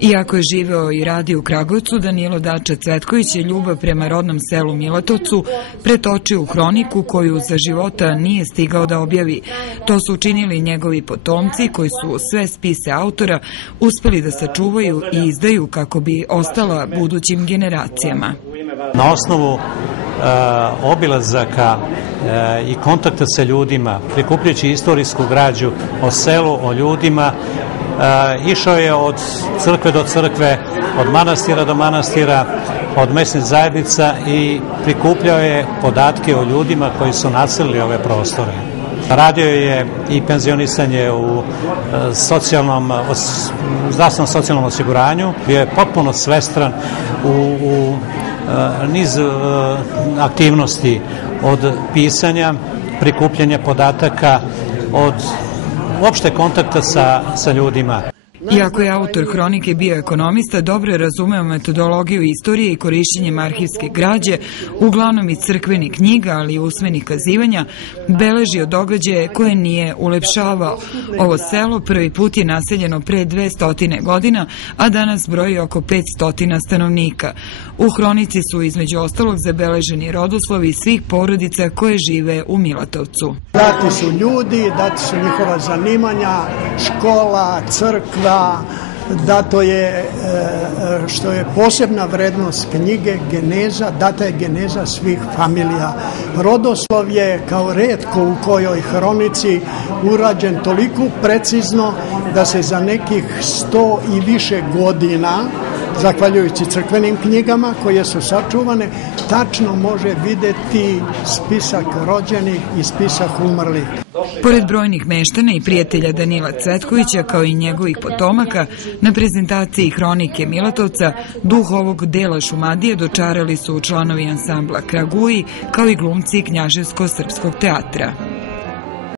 Iako je živeo i radio u Kragujevcu, Danilo Dača Cvetković je ljubav prema rodnom selu Milatovcu pretočio u hroniku koju za života nije stigao da objavi. To su učinili njegovi potomci koji su sve spise autora uspeli da sačuvaju i izdaju kako bi ostala budućim generacijama. Na osnovu obilazaka i kontakta sa ljudima, prikupljajući istorijsku građu o selu, o ljudima, išao je od crkve do crkve, od manastira do manastira, od mesnih zajednica i prikupljao je podatke o ljudima koji su naselili ove prostore. Radio je i penzionisanje u zdravstvenom socijalnom osiguranju, bio je potpuno svestran u niz aktivnosti od pisanja, prikupljanja podataka, od uopšte kontakta sa ljudima. Iako je autor hronike bio ekonomista, dobro je razumeo metodologiju istorije i korišćenjem arhivske građe, uglavnom iz crkvenih knjiga, ali i usmenih kazivanja, beležio događaje koje nije ulepšavao. Ovo selo prvi put je naseljeno pre 200 godina, a danas broji oko 500 stanovnika. U hronici su između ostalog zabeleženi rodoslovi svih porodica koje žive u Milatovcu. Dati su ljudi, dati su njihova zanimanja, škola, crkva, dato je, što je posebna vrednost knjige, geneza, data je geneza svih familija. Rodoslov je kao retko u kojoj hronici urađen toliko precizno da se za nekih 100 i više godina, zahvaljujući crkvenim knjigama koje su sačuvane, tačno može videti spisak rođenih i spisak umrlih. Pored brojnih meštana i prijatelja Danila Cvetkovića, kao i njegovih potomaka, na prezentaciji hronike Milatovca duh ovog dela Šumadije dočarali su članovi ansambla Kraguji, kao i glumci Knjaževsko-srpskog teatra.